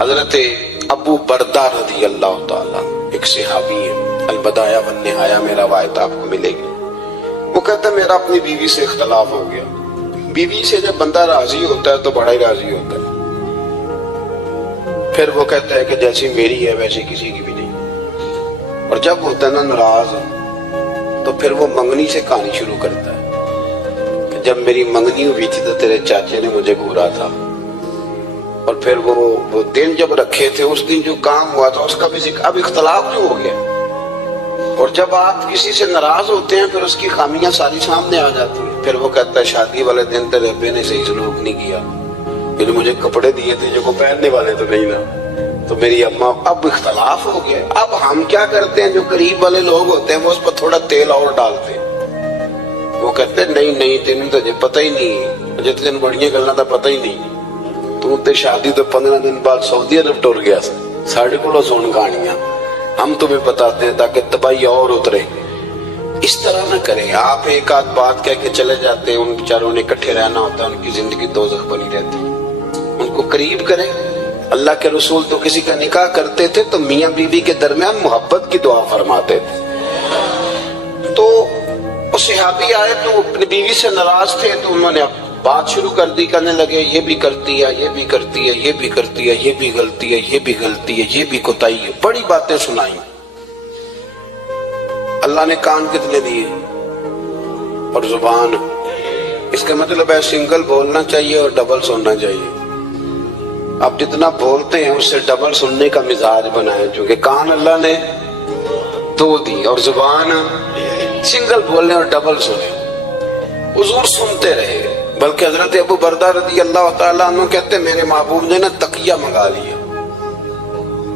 حضرت ابو بردہ رضی اللہ تعالیٰ ایک صحابی ہے، البدایہ والنہایہ میں روایت آپ کو ملے گی۔ وہ کہتا ہے میرا اپنی بیوی سے اختلاف ہو گیا۔ بیوی سے جب بندہ راضی ہوتا ہے تو بڑا ہی راضی ہوتا ہے، پھر وہ کہتا ہے کہ جیسی میری ہے ویسی کسی کی بھی نہیں، اور جب ہوتا ہے نا ناراض تو پھر وہ منگنی سے کہانی شروع کرتا ہے کہ جب میری منگنی ہوئی تھی تو تیرے چاچے نے مجھے گھورا تھا، اور پھر وہ دن جب رکھے تھے اس دن جو کام ہوا تھا اس کا بھی ذکر، اب اختلاف جو ہو گیا، اور جب آپ کسی سے ناراض ہوتے ہیں پھر اس کی خامیاں ساری سامنے آ جاتی ہیں۔ پھر وہ کہتا ہے شادی والے دن تیرے ابے نے صحیح سلوک نہیں کیا، پھر مجھے کپڑے دیے تھے جو کو پہننے والے تو نہیں نا، تو میری اماں، اب اختلاف ہو گیا۔ اب ہم کیا کرتے ہیں، جو قریب والے لوگ ہوتے ہیں وہ اس پر تھوڑا تیل اور ڈالتے ہیں، وہ کہتے ہیں نہیں تینوں تو پتہ ہی نہیں، مجھے تین بڑیاں گلنا تو پتہ ہی نہیں، تو تے شادی تو 15 دن بعد سعودی عرب ٹر گیا ساڑھے کو سن کہانیاں ہم تمہیں بتاتے ہیں تاکہ تباہی اور اترے۔ اس طرح نہ کریں، آپ ایک آدھ بات کہہ کے چلے جاتے ہیں، ان بیچاروں نے اکٹھے رہنا ہوتا ہے، ان کی زندگی دوزخ بنی رہتی ہے، ان کو قریب کریں۔ اللہ کے رسول تو کسی کا نکاح کرتے تھے تو میاں بیوی کے درمیان محبت کی دعا فرماتے تھے۔ تو وہ صحابی آئے تو وہ اپنی بیوی سے ناراض تھے تو انہوں نے بات شروع کر دی، کہنے لگے یہ بھی کرتی ہے، یہ بھی کرتی ہے، یہ بھی کرتی ہے، یہ بھی غلطی ہے، یہ بھی غلطی ہے، یہ بھی کوتاہی ہے، بڑی باتیں سنائیں۔ اللہ نے کان کتنے دیے اور زبان، اس کا مطلب ہے سنگل بولنا چاہیے اور ڈبل سننا چاہیے۔ آپ جتنا بولتے ہیں اس سے ڈبل سننے کا مزاج بنائیں، چونکہ کان اللہ نے دو دی اور زبان سنگل بولنے اور ڈبل سنیں۔ حضور سنتے رہے، بلکہ حضرت ابو بردہ رضی اللہ تعالیٰ عنہ کہتے ہیں میرے محبوب نے نا تقیہ منگا لیا،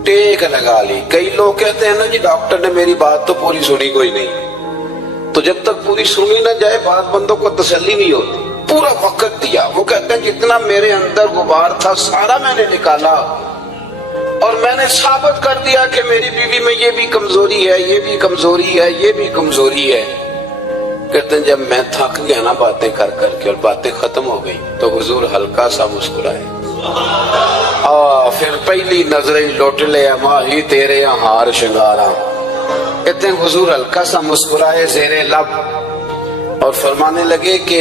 ٹیک لگا لی۔ کئی لوگ کہتے ہیں نا جی ڈاکٹر نے میری بات تو پوری سنی کوئی نہیں، تو جب تک پوری سنی نہ جائے بعض بندوں کو تسلی نہیں ہوتی، پورا وقت دیا۔ وہ کہتے ہیں جتنا میرے اندر غبار تھا سارا میں نے نکالا اور میں نے ثابت کر دیا کہ میری بیوی میں یہ بھی کمزوری ہے، یہ بھی کمزوری ہے، یہ بھی کمزوری ہے۔ کہتے ہیں جب میں تھک گیا نا باتیں کر کر کے اور باتیں ختم ہو گئی تو حضور ہلکا سا مسکرائے، پھر پہلی نظریں لوٹ لے ماہی تیرے ہار شنگارا۔ کہتے ہیں حضور ہلکا سا مسکرائے زیر لب اور فرمانے لگے کہ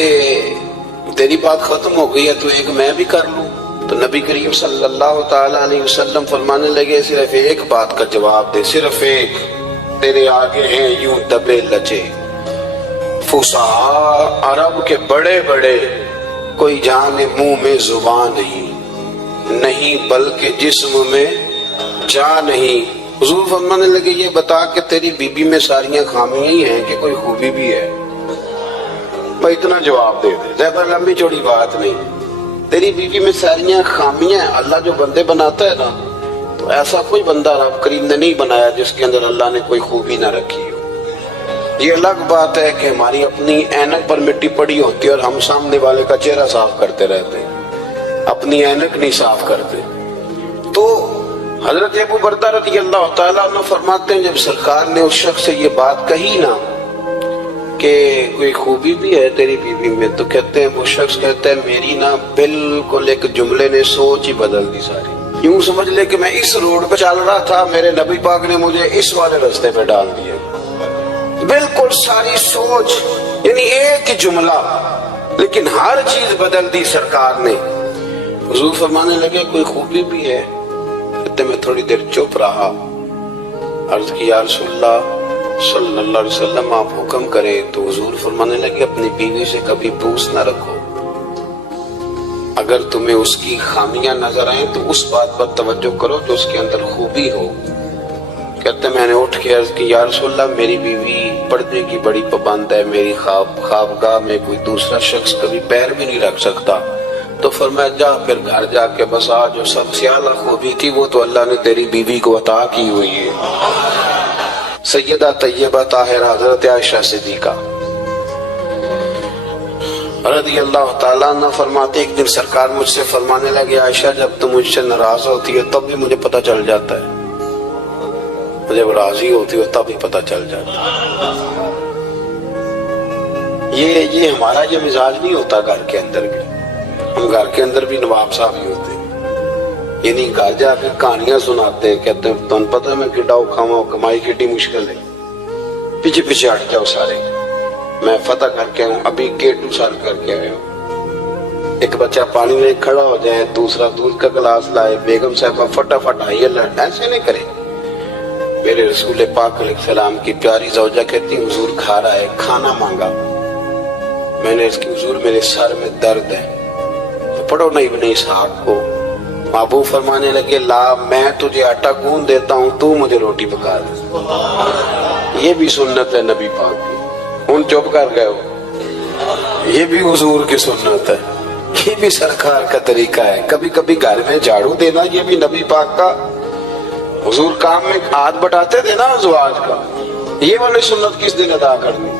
تیری بات ختم ہو گئی ہے تو ایک میں بھی کر لوں۔ تو نبی کریم صلی اللہ تعالیٰ علیہ وسلم فرمانے لگے صرف ایک بات کا جواب دے، صرف ایک، تیرے آگے ہیں یوں دبے لچے فصحاء عرب کے بڑے بڑے، کوئی جانے منہ میں زبان نہیں بلکہ جسم میں جان نہیں۔ حضور فرمانے لگے یہ بتا کہ تیری بیوی میں ساریاں خامیاں ہی ہیں کہ کوئی خوبی بھی ہے؟ بھائی اتنا جواب دے دے، زیادہ لمبی چوڑی بات نہیں، تیری بیوی میں ساریاں خامیاں ہیں۔ اللہ جو بندے بناتا ہے نا تو ایسا کوئی بندہ رب کریم نے نہیں بنایا جس کے اندر اللہ نے کوئی خوبی نہ رکھی ہو۔ یہ الگ بات ہے کہ ہماری اپنی اینک پر مٹی پڑی ہوتی ہے اور ہم سامنے والے کا چہرہ صاف کرتے رہتے ہیں، اپنی اینک نہیں صاف کرتے۔ تو حضرت ابو بردہ رضی اللہ تعالیٰ عنہ فرماتے ہیں جب سرکار نے اس شخص سے یہ بات کہی نا کہ کوئی خوبی بھی ہے تیری بیوی میں، تو کہتے ہیں وہ شخص کہتا ہے میری نا بالکل ایک جملے نے سوچ ہی بدل دی ساری، یوں سمجھ لے کہ میں اس روڈ پہ چل رہا تھا، میرے نبی پاک نے مجھے اس والے راستے پہ ڈال دیا، بالکل ساری سوچ، یعنی ایک ہی جملہ لیکن ہر چیز بدل دی سرکار نے۔ حضور فرمانے لگے کوئی خوبی بھی ہے؟ کہتے میں تھوڑی دیر چپ رہا، عرض کی یا رسول اللہ صلی اللہ علیہ وسلم آپ حکم کریں۔ تو حضور فرمانے لگے اپنی بیوی سے کبھی بغض نہ رکھو، اگر تمہیں اس کی خامیاں نظر آئیں تو اس بات پر توجہ کرو جو اس کے اندر خوبی ہو۔ کہتے میں نے اٹھ کے عرض کی یا رسول اللہ میری بیوی پردے کی بڑی پابند ہے، میری خوابگاہ میں کوئی دوسرا شخص کبھی پیر بھی نہیں رکھ سکتا۔ تو فرمایا جا پھر گھر جا کے بس آج جو سب سے اعلیٰ خوبی تھی وہ تو اللہ نے تیری بیوی کو عطا کی ہوئی ہے، سیدہ طیبہ طاہرہ حضرت عائشہ صدیقہ رضی اللہ تعالیٰ عنہ فرماتے ایک دن سرکار مجھ سے فرمانے لگے عائشہ جب تم مجھ سے ناراض ہوتی ہے تب بھی مجھے پتہ چل جاتا ہے، جب راضی ہوتی ہو تب ہی پتہ چل جاتا ہے۔ یہ ہمارا یہ مزاج نہیں ہوتا گھر کے اندر بھی، ہم گھر کے اندر بھی نواب صاحب ہی ہوتے ہیں، یعنی گھر جا کے کہانیاں سناتے، کہتے ہیں تمہیں پتہ میں کڈا اوکھا ہوں، کمائی کڈی مشکل ہے، پیچھے پیچھے ہٹ جاؤ سارے، میں فتح کر کے ہوں، ابھی گیٹ 2 سال کر کے آیا ہوں۔ ایک بچہ پانی میں کھڑا ہو جائے، دوسرا دودھ کا گلاس لائے، بیگم صاحبہ فٹافٹ آئیے لڑ، ایسے نہیں کرے۔ میرے رسول پاک علیہ السلام کی پیاری زوجہ کہتی حضور کھا رہا ہے، کھانا مانگا، میں نے اس کی حضور میرے سر میں درد ہے، تو پڑھو نا ابن اسحاق کو۔ محبوب فرمانے لگے لا میں تجھے آٹا گوندھ دیتا ہوں، تو مجھے روٹی پکا دے۔ یہ بھی سنت ہے نبی پاک کی، ان چپ کر گئے ہو، یہ بھی حضور کی سنت ہے، یہ بھی سرکار کا طریقہ ہے۔ کبھی کبھی گھر میں جھاڑو دینا یہ بھی نبی پاک کا، حضور کام میں ہاتھ بٹاتے تھے نا ازواج کا، یہ والی سنت کس دن ادا کرنی۔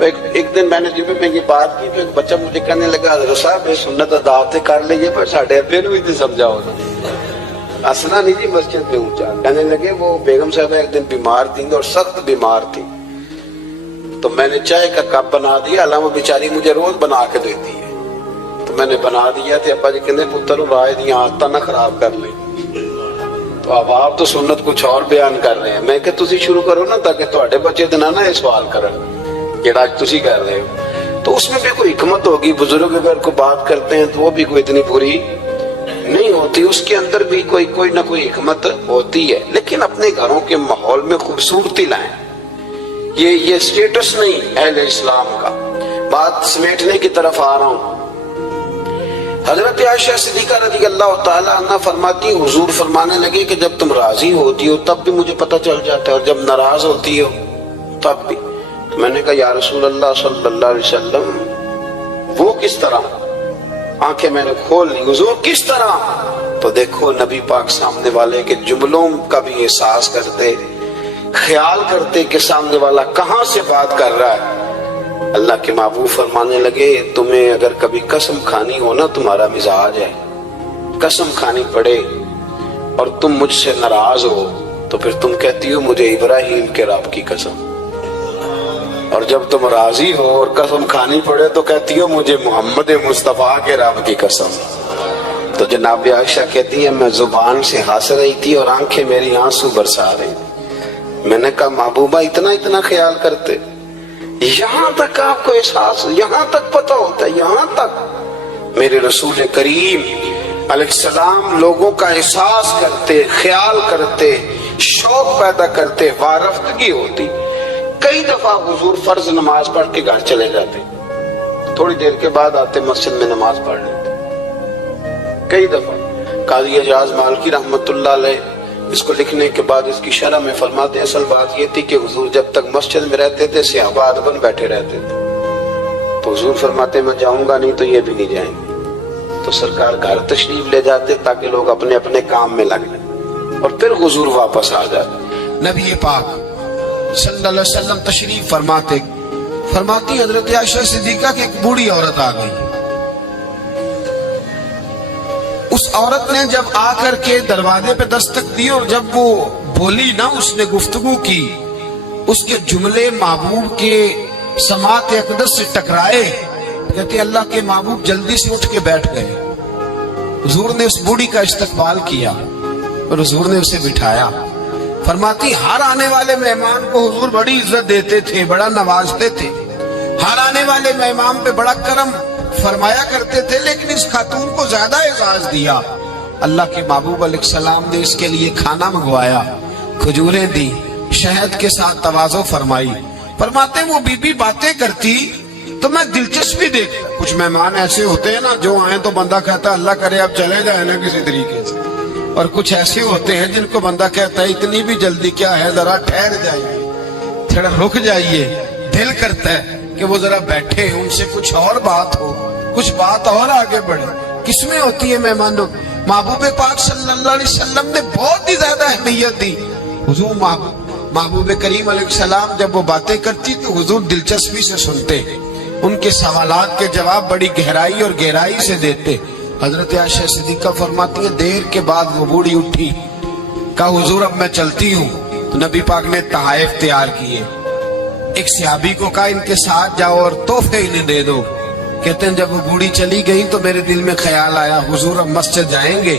ایک دن میں نے جب میں یہ بات کی تو ایک بچہ مجھے کہنے لگا حضرت صاحب یہ سنت ادا تے کر لیجیے پر ساڈے ابے نوں بھی سمجھاؤ نا۔ اسنا نہیں جی مسجد میں اونچا، کہنے لگے وہ بیگم صاحب ایک دن بیمار تھی اور سخت بیمار تھی، تو میں نے چائے کا کپ بنا دیا، علامہ بیچاری مجھے روز بنا کے دیتی ہے، تو میں نے بنا دیا تھے، ابا جی کہنے پتر رائے دی عادتاں نہ خراب کر لیں، تو اب آپ تو سنت کچھ اور بیان کر رہے ہیں، میں کہ تسی شروع کرو نا تاکہ تہاڈے بچے تے نہ یہ سوال کرن جڑا تسی کر رہے ہو۔ تو اس میں بھی کوئی حکمت ہوگی، بزرگ اگر کو بات کرتے ہیں تو وہ بھی کوئی اتنی پوری نہیں ہوتی، اس کے اندر بھی کوئی نہ کوئی حکمت ہوتی ہے، لیکن اپنے گھروں کے ماحول میں خوبصورتی لائیں، یہ سٹیٹس نہیں اہل اسلام کا۔ بات سمیٹنے کی طرف آ رہا ہوں۔ حضرت عائشہ صدیقہ رضی اللہ تعالیٰ عنہ فرماتی حضور فرمانے لگے کہ جب تم راضی ہوتی ہو تب بھی مجھے پتہ چل جاتا ہے اور جب ناراض ہوتی ہو تب بھی۔ میں نے کہا یا رسول اللہ صلی اللہ علیہ وسلم وہ کس طرح؟ آنکھیں میں نے کھول لی، حضور کس طرح؟ تو دیکھو نبی پاک سامنے والے کے جملوں کا بھی احساس کرتے، خیال کرتے کہ سامنے والا کہاں سے بات کر رہا ہے۔ اللہ کے محبوب فرمانے لگے تمہیں اگر کبھی قسم کھانی ہو نا، تمہارا مزاج ہے، قسم کھانی پڑے اور تم مجھ سے ناراض ہو تو پھر تم کہتی ہو مجھے ابراہیم کے رب کی قسم، اور جب تم راضی ہو اور قسم کھانی پڑے تو کہتی ہو مجھے محمد مصطفیٰ کے رب کی قسم۔ تو جناب عائشہ کہتی ہے میں زبان سے ہنس رہی تھی اور آنکھیں میری آنسو برسا رہی۔ میں نے کہا محبوبہ اتنا خیال کرتے، یہاں تک آپ کو احساس، یہاں تک پتہ ہوتا ہے، یہاں تک میرے رسول کریم علیہ السلام لوگوں کا احساس کرتے، خیال کرتے، شوق پیدا کرتے، وارفتگی ہوتی۔ کئی دفعہ حضور فرض نماز پڑھ کے گھر چلے جاتے، تھوڑی دیر کے بعد آتے مسجد میں نماز پڑھ لیتے۔ کئی دفعہ قاضی اعجاز مالکی رحمت اللہ علیہ اس کو لکھنے کے بعد اس کی شرح میں فرماتے ہیں اصل بات یہ تھی کہ حضور جب تک مسجد میں رہتے تھے صحابہ ادباً بیٹھے رہتے تھے، تو حضور فرماتے میں جاؤں گا نہیں تو یہ بھی نہیں جائیں گے، تو سرکار گھر تشریف لے جاتے تاکہ لوگ اپنے اپنے کام میں لگ جائیں اور پھر حضور واپس آ جاتے۔ نبی پاک صلی اللہ علیہ وسلم تشریف فرماتی حضرت عائشہ صدیقہ کی ایک بوڑھی عورت آ گئی۔ اس عورت نے جب آ کر کے دروازے پہ دستک دی اور جب وہ بولی نا، اس نے گفتگو کی، اس کے جملے محبوب کے سماعت اقدس سے ٹکرائے، کہتے اللہ کے محبوب جلدی سے اٹھ کے بیٹھ گئے۔ حضور نے اس بوڑھی کا استقبال کیا اور حضور نے اسے بٹھایا۔ فرماتی ہر آنے والے مہمان کو حضور بڑی عزت دیتے تھے، بڑا نوازتے تھے، ہر آنے والے مہمان پہ بڑا کرم فرمایا کرتے تھے، لیکن اس خاتون کو زیادہ اعزاز دیا۔ اللہ کے محبوب علیہ السلام نے اس کے لیے کھانا منگوایا، کھجوریں دی، شہد کے ساتھ تواضع فرمائی۔ فرماتے وہ بی بی باتیں کرتی تو میں دلچسپی دیکھتا۔ کچھ مہمان ایسے ہوتے ہیں نا جو آئیں تو بندہ کہتا اللہ کرے اب چلے جائے نا کسی طریقے سے، اور کچھ ایسے ہوتے ہیں جن کو بندہ کہتا ہے اتنی بھی جلدی کیا ہے، ذرا ٹھہر جائیے، تھوڑا رک جائیے۔ دل کرتا ہے کہ وہ ذرا بیٹھے، ان سے کچھ اور بات ہو، کچھ بات اور آگے بڑھے۔ کس میں ہوتی ہے مہمانوں؟ محبوب پاک صلی اللہ علیہ وسلم نے بہت ہی زیادہ اہمیت دی۔ حضور محبوب کریم علیہ السلام جب وہ باتیں کرتی تو حضور دلچسپی سے سنتے، ان کے سوالات کے جواب بڑی گہرائی اور گہرائی سے دیتے۔ حضرت عائشہ صدیقہ فرماتی ہے دیر کے بعد وہ بوڑھی اٹھی، کہا حضور اب میں چلتی ہوں۔ تو نبی پاک نے تحائف تیار کیے، ایک صحابی کو کہا ان کے ساتھ جاؤ اور تحفے انہیں دے دو۔ کہتے ہیں جب وہ بوڑھی چلی گئی تو میرے دل میں خیال آیا حضور اب مسجد جائیں گے،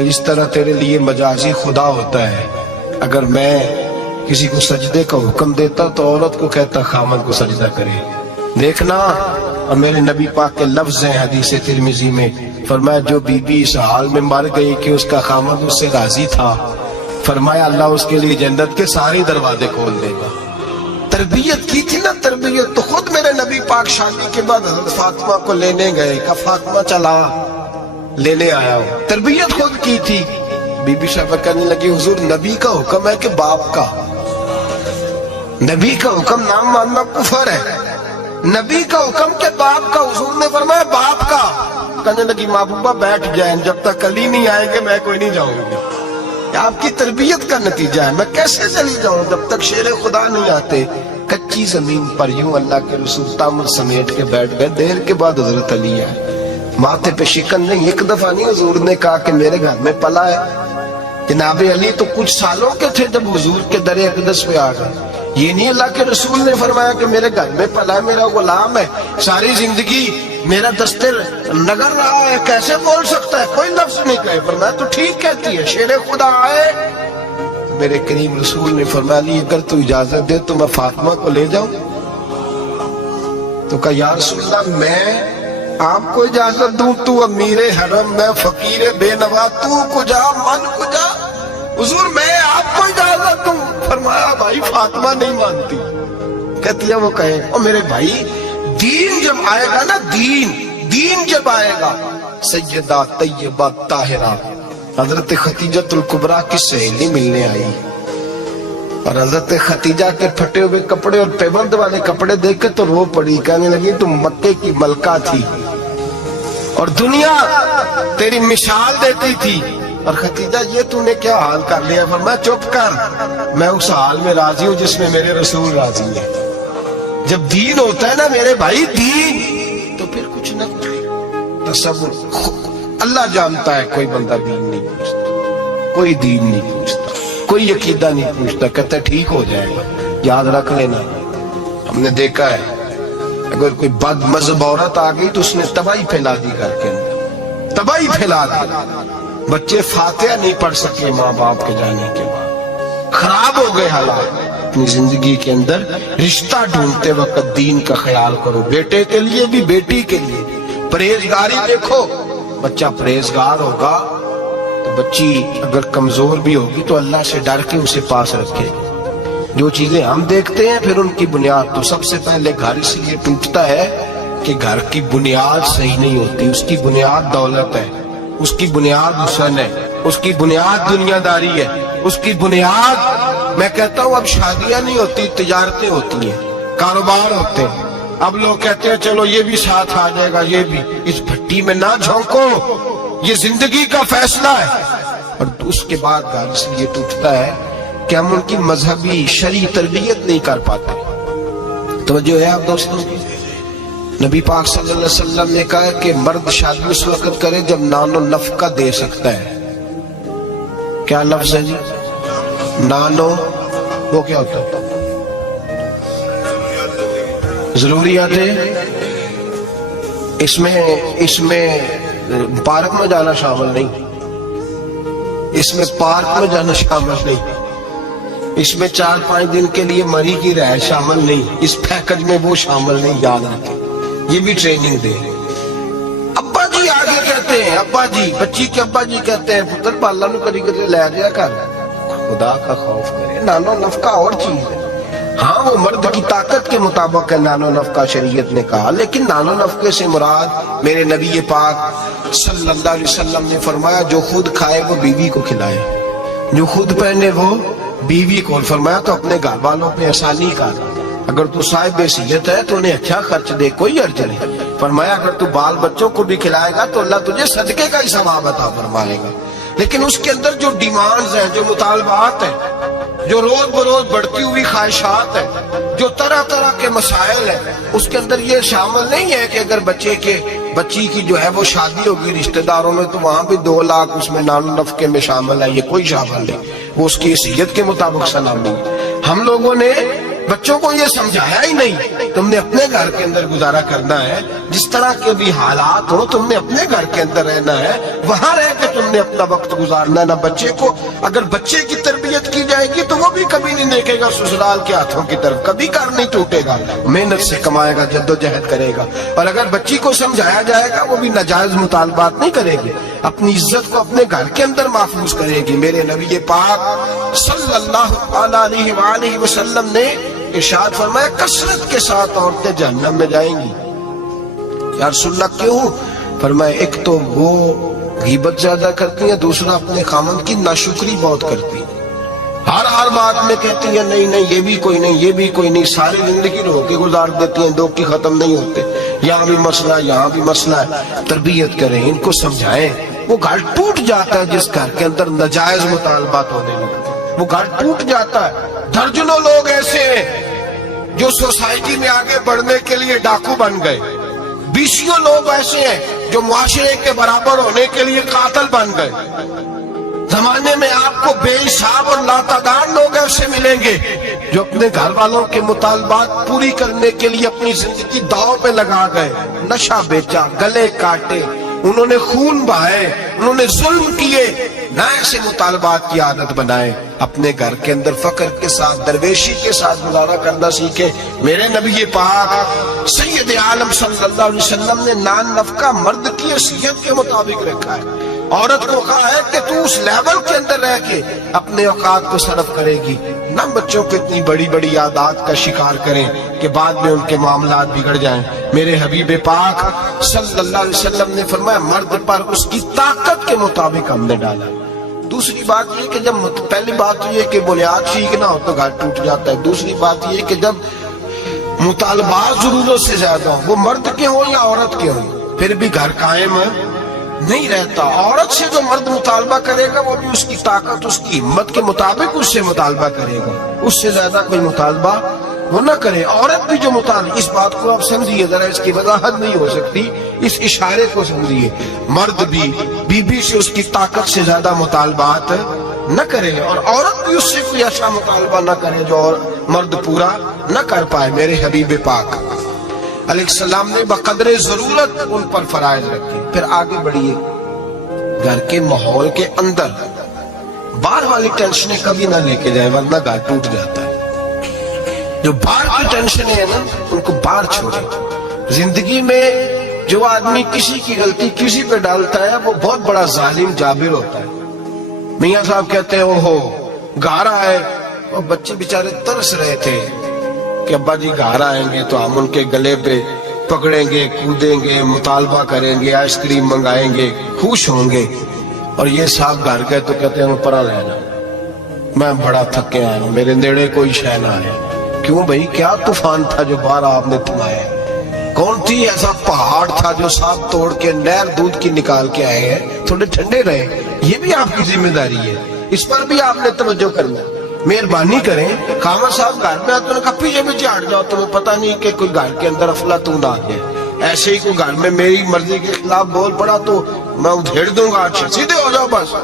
کہ جس طرح تیرے لیے مجازی خدا ہوتا ہے، اگر میں کسی کو سجدے کا حکم دیتا تو عورت کو کہتا خامد کو سجدہ کرے. دیکھنا، اور میرے نبی پاک کے لفظ ہیں حدیث ترمذی میں، فرمایا جو بی بی اس حال میں مر گئی کہ اس کا خامد اس سے راضی تھا، فرمایا اللہ اس کے لیے جنت کے سارے دروازے کھول دے گا. تربیت کی تھی نا، تربیت تو خود میرے نبی پاک شادی کے بعد حضرت فاطمہ کو لینے گئے، کہا فاطمہ چلا لینے آیا ہوں. تربیت خود کی تھی. بی بی صاحبہ کہنے لگی حضور نبی کا حکم ہے کہ باپ کا؟ نبی کا حکم نام ماننا کفر ہے. نبی کا حکم کہ باپ کا، حضور نے فرمایا باپ کا. کہنے لگی محبوبہ بیٹھ جائیں، جب تک علی نہیں آئیں گے میں کوئی نہیں جاؤں گی. آپ کی تربیت کا نتیجہ ہے. میں کیسے چلی جاؤں جب تک شیر خدا نہیں آتے؟ کچی زمین پر یوں اللہ کے رسول تامل سمیٹ کے بیٹھ گئے. دیر کے بعد حضرت علی آئے. ماتھے پہ شکن نہیں، ایک دفعہ نہیں حضور نے کہا کہ میرے گھر میں پلا ہے. جناب علی تو کچھ سالوں کے تھے جب حضور کے در اقدس پہ آ گئے. یہ نہیں اللہ کے رسول نے فرمایا کہ میرے گھر میں پلا ہے، میرا غلام ہے، ساری زندگی میرا دستر نگر رہا ہے، کیسے بول سکتا ہے؟ کوئی لفظ نہیں کہے. فرمایا تو ٹھیک کہتی ہے، شیر خدا آئے. میرے کریم رسول نے فرمایا علی اگر تو اجازت دے تو میں فاطمہ کو لے جاؤں. تو کہا یا رسول اللہ میں آپ کو اجازت دوں، تو امیر حرم، میں فقیر بے نوا، تو کجا من کجا. حضور میں آپ کو اجازت دوں. فرمایا بھائی فاطمہ نہیں مانتی. کہتی ہے وہ کہے اور میرے بھائی دین جب آئے گا نا، دین جب آئے گا، سیدہ طیبہ طاہرہ حضرت خدیجہ الکبریٰ کی سہیلی ملنے آئی، اور حضرت خدیجہ کے پھٹے ہوئے کپڑے اور پیبند والے کپڑے دیکھ کے تو رو پڑی. کہنے لگی تم مکے کی ملکہ تھی اور دنیا تیری مثال دیتی تھی، اور خدیجہ یہ تو نے کیا حال کر لیا؟ فرمایا چپ کر، میں اس حال میں راضی ہوں جس میں میرے رسول راضی ہے. جب دین ہوتا ہے نا میرے بھائی، دین تو پھر کچھ نہ تصور. اللہ جانتا ہے کوئی بندہ دین نہیں پوچھتا، کوئی دین نہیں پوچھتا، کوئی عقیدہ نہیں پوچھتا، کہتا ہے ٹھیک ہو جائے گا. یاد رکھ لینا، ہم نے دیکھا ہے اگر کوئی بد مذہب عورت آ گئی تو اس نے تباہی پھیلا دی گھر کے اندر، تباہی پھیلا دی. بچے فاتحہ نہیں پڑھ سکے ماں باپ کے جانے کے بعد، خراب ہو گئے حالات. اپنی زندگی کے اندر رشتہ ڈھونڈتے وقت دین کا خیال کرو، بیٹے کے لیے بھی بیٹی کے لیے بھی. پرہیزگاری دیکھو، بچہ پرہیزگار ہوگا تو بچی اگر کمزور بھی ہوگی تو اللہ سے ڈر کے اسے پاس رکھے. جو چیزیں ہم دیکھتے ہیں پھر ان کی بنیاد تو سب سے پہلے گھر اس لیے ٹوٹتا ہے کہ گھر کی بنیاد صحیح نہیں ہوتی. اس کی بنیاد دولت ہے، اس کی بنیاد حسن ہے، اس کی بنیاد دنیا داری ہے، اس کی بنیاد، میں کہتا ہوں اب شادیاں نہیں ہوتی، تجارتیں ہوتی ہیں، کاروبار ہوتے ہیں. اب لوگ کہتے ہیں چلو یہ بھی ساتھ آ جائے گا، یہ بھی. اس بھٹی میں نہ جھونکو، یہ زندگی کا فیصلہ ہے. اور اس کے بعد گھر اس لیے ٹوٹتا ہے کہ ہم ان کی مذہبی شرعی تربیت نہیں کر پاتے. توجہ ہے آپ دوستوں؟ نبی پاک صلی اللہ علیہ وسلم نے کہا کہ مرد شادی اس وقت کرے جب نان و نفقہ دے سکتا ہے. کیا لفظ ہے جی؟ نانو، وہ کیا ہوتا ہے؟ ضروریات ہے. اس میں پارک میں جانا شامل نہیں، اس میں پارک میں جانا شامل نہیں، اس میں 4-5 دن کے لیے مری کی رہائش شامل نہیں، اس پیکج میں وہ شامل نہیں. یاد رکھیں، یہ بھی ٹریننگ دے. ابا جی آگے کہتے ہیں، ابا جی، بچی کے ابا جی کہتے ہیں پتر پالا نو کری کری لے جایا کر، خدا کا خوف کرے. نانو نفقہ اور چیز ہے. ہاں وہ مرد کی طاقت کے مطابق ہے نانو نفقہ شریعت نے کہا، لیکن نانو نفقے سے مراد میرے نبی پاک صلی اللہ علیہ وسلم نے فرمایا جو خود کھائے وہ بیوی کو کھلائے، جو خود پہنے وہ بیوی کو. فرمایا تو اپنے گھر والوں پہ آسانی کر، اگر تو صاحب حیثیت ہے تو انہیں اچھا خرچ دے، کوئی حرج نہیں. فرمایا اگر تو بال بچوں کو بھی کھلائے گا تو اللہ تجھے صدقے کا ہی ثواب عطا فرمائے گا. لیکن اس کے اندر جو ڈیمانڈز ہیں، جو مطالبات ہیں، جو روز بروز بڑھتی ہوئی خواہشات ہیں، جو طرح طرح کے مسائل ہیں، اس کے اندر یہ شامل نہیں ہے کہ اگر بچی کی جو ہے وہ شادی ہوگی رشتہ داروں میں تو وہاں بھی 2 لاکھ اس میں نان نفقے میں شامل ہے. یہ کوئی شامل نہیں، وہ اس کی حیثیت کے مطابق سلامی. ہم لوگوں نے بچوں کو یہ سمجھایا ہی نہیں تم نے اپنے گھر کے اندر گزارا کرنا ہے، جس طرح کے بھی حالات ہو تم نے اپنے گھر کے اندر رہنا ہے، وہاں رہ کے تم نے اپنا وقت گزارنا ہے نا بچے کو۔ اگر بچے کی تربیت کی جائے گی تو وہ بھی کبھی نہیں دیکھے گا سسرال کے ہاتھوں کی طرف، کبھی کار نہیں ٹوٹے گا، محنت سے کمائے گا، جدوجہد کرے گا۔ اور اگر بچی کو سمجھایا جائے گا وہ بھی ناجائز مطالبات نہیں کرے گی، اپنی عزت کو اپنے گھر کے اندر محفوظ کرے گی۔ میرے نبی پاک صلی اللہ علیہ وآلہ وسلم نے ارشاد فرمایا کثرت کے ساتھ عورتیں جہنم میں جائیں گی۔ یا رسول اللہ کیوں؟ فرمایا ایک تو وہ غیبت زیادہ کرتی ہیں، دوسرا اپنے خامند کی ناشکری بہت کرتی ہیں، ہر بات میں کہتی ہیں نہیں نہیں یہ بھی کوئی نہیں، یہ بھی کوئی نہیں، ساری زندگی رو کے گزار دیتی ہیں، دو کی ختم نہیں ہوتے، یہاں بھی مسئلہ یہاں بھی مسئلہ ہے۔ تربیت کریں، ان کو سمجھائیں۔ وہ گھر ٹوٹ جاتا ہے جس گھر کے اندر ناجائز مطالبات ہونے لگتے ہیں، وہ گھر ٹوٹ جاتا ہے۔ درجنوں لوگ ایسے ہیں جو سوسائٹی میں آگے بڑھنے کے لیے ڈاکو بن گئے، بیسیوں لوگ ایسے ہیں جو معاشرے کے برابر ہونے کے لیے قاتل بن گئے۔ زمانے میں آپ کو بے حساب اور لاتعداد لوگ ایسے ملیں گے جو اپنے گھر والوں کے مطالبات پوری کرنے کے لیے اپنی زندگی داؤ پہ لگا گئے، نشہ بیچا، گلے کاٹے، انہوں نے خون بہائے، انہوں نے ظلم کیے۔ نہ ایسے مطالبات کی عادت بنائے، اپنے گھر کے اندر فقر کے ساتھ، درویشی کے ساتھ گزارا کرنا سیکھے۔ میرے نبی پاک سید عالم صلی اللہ علیہ وسلم نے نان نفقہ مرد کی حیثیت کے مطابق رکھا ہے۔ عورت کو کہا ہے کہ تو اس لیول کے اندر رہ کے اپنے اوقات کو صرف کرے گی، نہ بچوں کو اتنی بڑی بڑی عادات کا شکار کریں کہ بعد میں ان کے معاملات بگڑ جائیں۔ میرے حبیب پاک صلی اللہ علیہ وسلم نے فرمایا مرد پر اس کی طاقت کے مطابق ہم نے ڈالا۔ دوسری بات یہ کہ جب پہلی بات یہ کہ بنیاد ٹھیک نہ ہو تو گھر ٹوٹ جاتا ہے، دوسری بات یہ کہ جب مطالبات ضرورت سے زیادہ ہوں، وہ مرد کے ہوں یا عورت کے ہوں، پھر بھی گھر قائم نہیں رہتا۔ عورت سے جو مرد مطالبہ کرے گا وہ بھی اس کی طاقت، اس کی ہمت کے مطابق اس سے مطالبہ کرے گا، اس سے زیادہ کوئی مطالبہ وہ نہ کرے۔ عورت بھی جو مطالبہ، اس بات کو آپ سمجھیے ذرا، اس کی وضاحت نہیں ہو سکتی، اس اشارے کو سمجھیے۔ مرد بھی بیوی سے اس کی طاقت سے زیادہ مطالبات نہ کرے، اور عورت بھی اس سے کوئی ایسا مطالبہ نہ کرے جو مرد پورا نہ کر پائے۔ میرے حبیب پاک علیہ السلام نے بقدر ضرورت ان پر فرائض رکھے۔ پھر آگے بڑھیے، گھر کے ماحول کے اندر باہر والی ٹینشنیں کبھی نہ لے کے جائیں ورنہ گھر ٹوٹ جاتا ہے۔ جو باہر کی ٹینشنیں ہیں نا ان کو باہر چھوڑیں۔ زندگی میں جو آدمی کسی کی غلطی کسی پہ ڈالتا ہے وہ بہت بڑا ظالم جابر ہوتا ہے۔ میاں صاحب کہتے ہیں اوہو گھر آئے، اور بچے بیچارے ترس رہے تھے کہ ابا جی گھر آئیں گے تو ہم ان کے گلے پہ پکڑیں گے، کودیں گے، مطالبہ کریں گے، آئس کریم منگائیں گے، خوش ہوں گے۔ اور یہ صاحب گھر گئے تو کہتے ہیں اوپر رہنا، میں بڑا تھکے آیا ہوں، میرے نیڑے کوئی شے نہ ہے۔ کیوں بھائی، کیا طوفان تھا جو باہر آپ نے تھمایا؟ کون تھی ایسا پہاڑ تھا جو صاحب توڑ کے نہر دودھ کی نکال کے آئے ہیں؟ تھوڑے ٹھنڈے رہے، یہ بھی آپ کی ذمہ داری ہے، اس پر بھی آپ نے توجہ کرنا۔ مہربانی کریں، خامد صاحب گھر میں آتے ہیں کہا پیچھے پیچھے ہٹ جاؤ، تمہیں پتہ نہیں کہ کوئی گھر کے اندر افلاطون آ گیا، ایسے ہی کوئی گھر میں میری مرضی کے خلاف بول پڑا تو میں ادھیڑ دوں گا، سیدھے ہو جاؤ بس۔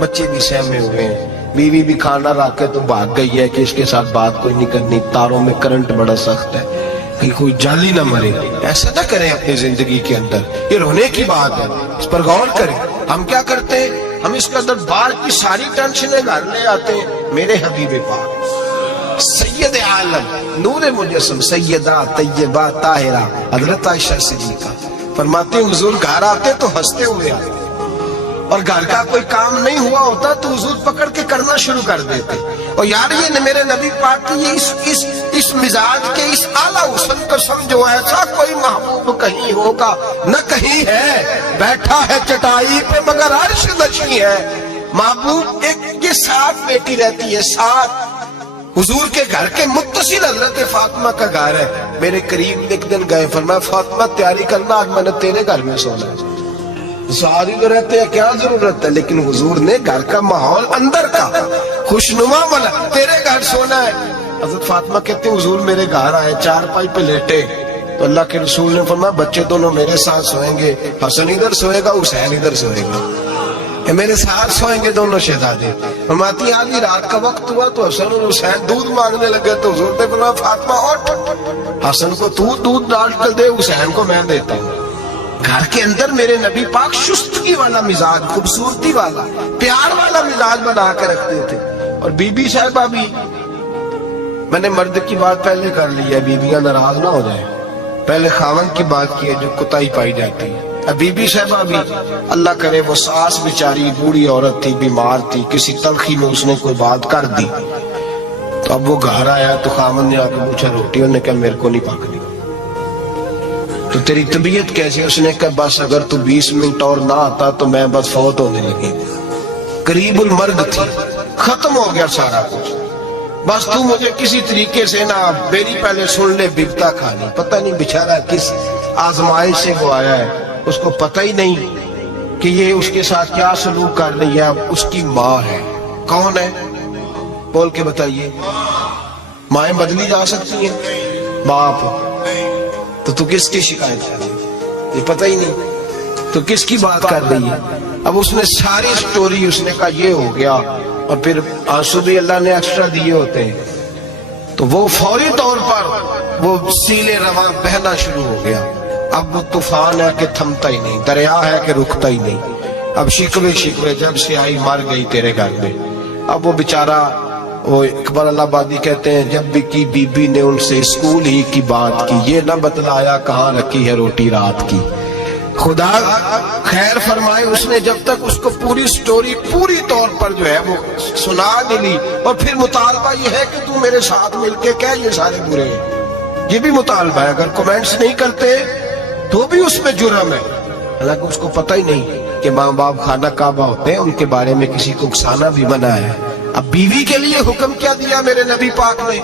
بچے بھی سہمے ہوئے ہیں، بیوی بھی کھانا رکھ کے تو بھاگ گئی ہے کہ اس کے ساتھ بات کوئی نہیں کرنی، تاروں میں کرنٹ بڑا سخت ہے کہ کوئی جالی نہ مرے۔ ایسا نہ کریں اپنی زندگی کے اندر، یہ رونے کی بات ہے، اس پر غور کریں۔ ہم کیا کرتے ہیں، ہم اس کے اندر باہر کی ساری ٹینشنیں گھر لے آتے ہیں۔ میرے حبیب پاک سید عالم نور مجسم سیدہ طیبہ طاہرہ حضرت عائشہ صدیقہ فرماتے ہیں حضور گھر آتے تو ہنستے ہوئے آتے، اور گھر کا کوئی کام نہیں ہوا ہوتا تو حضور پکڑ کے کرنا شروع کر دیتے۔ اور یار یہ میرے نبی پاک کی یہ اس مزاج کے اس اعلیٰ حسن کو سمجھو، ایسا کوئی محبوب کہیں ہوگا نہ کہیں ہے، بیٹھا ہے چٹائی پہ مگر عرش نشیں ہے۔ محبوب ایک یہ ساتھ بیٹی رہتی ہے، ساتھ حضور کے گھر کے متصل حضرت فاطمہ کا گھر ہے۔ میرے قریب ایک دن گئے، فرمایا فاطمہ تیاری کرنا، آج میں نے تیرے گھر میں سونا ہے۔ ساری تو رہتے ہیں، کیا ضرورت ہے، لیکن حضور نے گھر کا ماحول اندر کا خوشنما والا، تیرے گھر سونا ہے۔ حضرت فاطمہ کہتے ہیں حضور میرے گھر آئے، چارپائی پہ لیٹے تو اللہ کے رسول نے فرمایا بچے دونوں میرے ساتھ سوئیں گے، حسن ادھر سوئے گا، حسین ادھر سوئے گا۔ کہ میرے ساتھ سوئیں گے دونوں شہزادے. فرماتی ہیں آدھی رات کا وقت ہوا تو حسن اور حسین دودھ مانگنے لگے تو حضور نے فرمایا فاطمہ اٹھ، حسن کو تو دودھ ڈال کر دے، حسین کو میں دیتا ہوں. گھر کے اندر میرے نبی پاک شستگی والا مزاج، خوبصورتی والا، پیار والا مزاج بنا کے رکھتے تھے. اور بی بی صاحبہ بھی، میں نے مرد کی بات پہلے کر لی ہے، بیویاں ناراض نہ ہو جائیں، پہلے خاوند کی بات کی ہے جو کوتاہی پائی جاتی ہے. بی بی صاحبہ بھی، اللہ کرے وہ ساس بیچاری بوڑھی عورت تھی، بیمار تھی، کسی تلخی میں اس نے کوئی بات کر دی تو اب وہ گھر آیا تو خاوند نے آ کے پوچھا روٹی، انہوں نے کہا میرے کو نہیں پکانی. تو تیری طبیعت کیسی؟ اس نے کہا بس اگر تو 20 منٹ اور نہ آتا تو میں بس فوت ہونے لگی. قریب المرگ تھی، ختم ہو گیا سارا کچھ، بس تو مجھے کسی طریقے سے نہ میری پہلے سن لے بپتا کھانی. پتہ نہیں بیچارہ کس آزمائش سے وہ آیا ہے، اس کو پتہ ہی نہیں کہ یہ اس کے ساتھ کیا سلوک کر رہی ہے. اس کی ماں ہے. کون ہے؟ بول کے بتائیے. مائیں بدلی جا سکتی ہیں؟ باپ. تو کس کی شکایت کر رہی ہے؟ یہ پتہ ہی نہیں تو کس کی بات کر رہی ہے. اب اس نے ساری سٹوری اس نے کہا یہ ہو گیا، اور پھر آنسو بھی اللہ نے ایکسٹرا دیے ہوتے ہیں تو وہ فوری طور پر وہ سیلے رواں بہنا شروع ہو گیا. اب وہ طوفان ہے کہ تھمتا ہی نہیں، دریا ہے کہ رکتا ہی نہیں. اب شکوے جب سے آئی مر گئی تیرے گھر میں. اب وہ بیچارہ، وہ اکبر اللہ آبادی کہتے ہیں جب بھی کی بی بی نے ان سے اسکول ہی کی بات کی، یہ نہ بتلایا کہاں رکھی ہے روٹی رات کی. خدا خیر فرمائے، اس نے جب تک اس کو پوری سٹوری پوری طور پر جو ہے وہ سنا نہیں لی. اور پھر مطالبہ یہ ہے کہ تم میرے ساتھ مل کے کہہ یہ سارے برے ہیں، یہ بھی مطالبہ ہے. اگر کومنٹس نہیں کرتے تو بھی اس میں جرم ہے. حالانکہ اس کو پتہ ہی نہیں کہ ماں باپ خانہ کعبہ ہوتے ہیں، ان کے بارے میں کسی کو اکسانا بھی منع ہے. اب بیوی کے لیے حکم کیا دیا میرے نبی پاک نے؟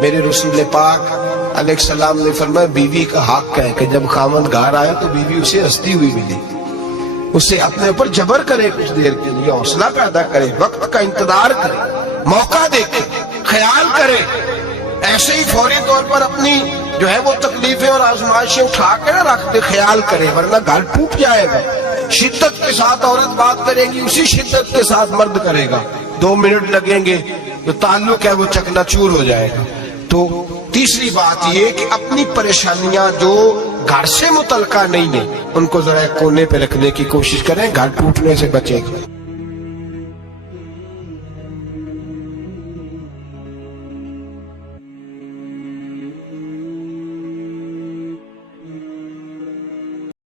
میرے رسول پاک علیہ السلام نے فرمایا بیوی کا حق ہے کہ جب خاوند گھر آئے تو بیوی اسے ہنستی ہوئی ملے، اسے اپنے اوپر جبر کرے، کچھ دیر کے لیے حوصلہ پیدا کرے، وقت کا انتظار کرے، موقع دیکھے، خیال کرے. ایسے ہی فوری طور پر اپنی جو ہے وہ تکلیفیں اور آزمائشیں اٹھا کے نہ رکھ دے، خیال کرے، ورنہ گھر ٹوٹ جائے گا. شدت کے ساتھ عورت بات کرے گی، اسی شدت کے ساتھ مرد کرے گا. 2 منٹ لگیں گے جو تعلق ہے وہ چکنا چور ہو جائے گا. تو تیسری بات یہ کہ اپنی پریشانیاں جو گھر سے متعلقہ نہیں ہیں ان کو ذرا کونے پہ رکھنے کی کوشش کریں، گھر ٹوٹنے سے بچے گا.